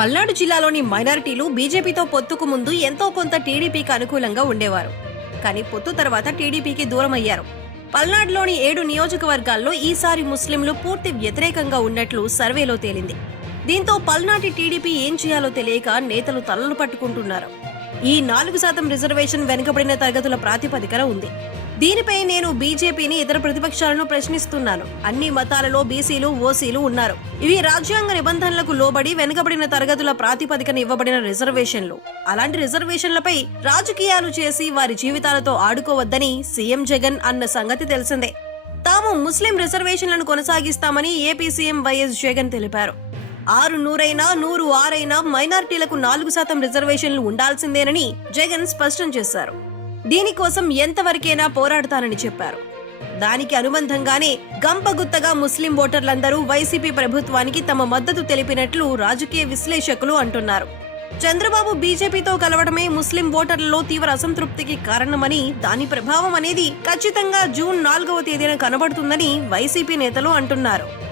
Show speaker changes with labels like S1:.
S1: పల్నాడు జిల్లాలోని మైనారిటీలు బీజేపీతో పొత్తుకు ముందు ఎంతో కొంత టీడీపీకి అనుకూలంగా ఉండేవారు. కానీ పొత్తు తర్వాత టీడీపీకి దూరం అయ్యారు పల్నాడులోని ఏడు నియోజకవర్గాల్లో ఈసారి ముస్లింలు పూర్తి వ్యతిరేకంగా ఉన్నట్లు సర్వేలో తేలింది. దీంతో పల్నాటి టీడీపీ ఏం చేయాలో తెలియక నేతలు తలలు పట్టుకుంటున్నారు. ఈ నాలుగు శాతం రిజర్వేషన్ వెనుకబడిన తరగతుల ప్రాతిపదికన ఉంది. దీనిపై నేను బీజేపీని ఇతర ప్రతిపక్షాలను ప్రశ్నిస్తున్నాను. అన్ని మతాలలో బీసీలు ఓసీలు ఉన్నారు. ఇవి రాజ్యాంగ నిబంధనలకు లోబడి వెనుకబడిన తరగతుల ప్రాతిపదికన ఇవ్వబడిన రిజర్వేషన్లు. అలాంటి రిజర్వేషన్లపై రాజకీయాలు చేసి వారి జీవితాలతో ఆడుకోవద్దని సీఎం జగన్ అన్న సంగతి తెలిసిందే. తాము ముస్లిం రిజర్వేషన్లను కొనసాగిస్తామని ఏపీ సీఎం వైఎస్ జగన్ తెలిపారు. ఆరు నూరైనా నూరు ఆరైనా మైనార్టీలకు నాలుగు శాతం రిజర్వేషన్లు ఉండాల్సిందేనని జగన్ స్పష్టం చేశారు. దీనికోసం ఎంతవరకైనా పోరాడతానని చెప్పారు. దానికి అనుబంధంగానే గంపగుత్తగా ముస్లిం ఓటర్లందరూ వైసీపీ ప్రభుత్వానికి తమ మద్దతు తెలిపినట్లు రాజకీయ విశ్లేషకులు అంటున్నారు. చంద్రబాబు బీజేపీతో కలవడమే ముస్లిం ఓటర్లలో తీవ్ర అసంతృప్తికి కారణమని దాని ప్రభావం అనేది ఖచ్చితంగా జూన్ నాలుగవ తేదీన కనబడుతుందని వైసీపీ నేతలు అంటున్నారు.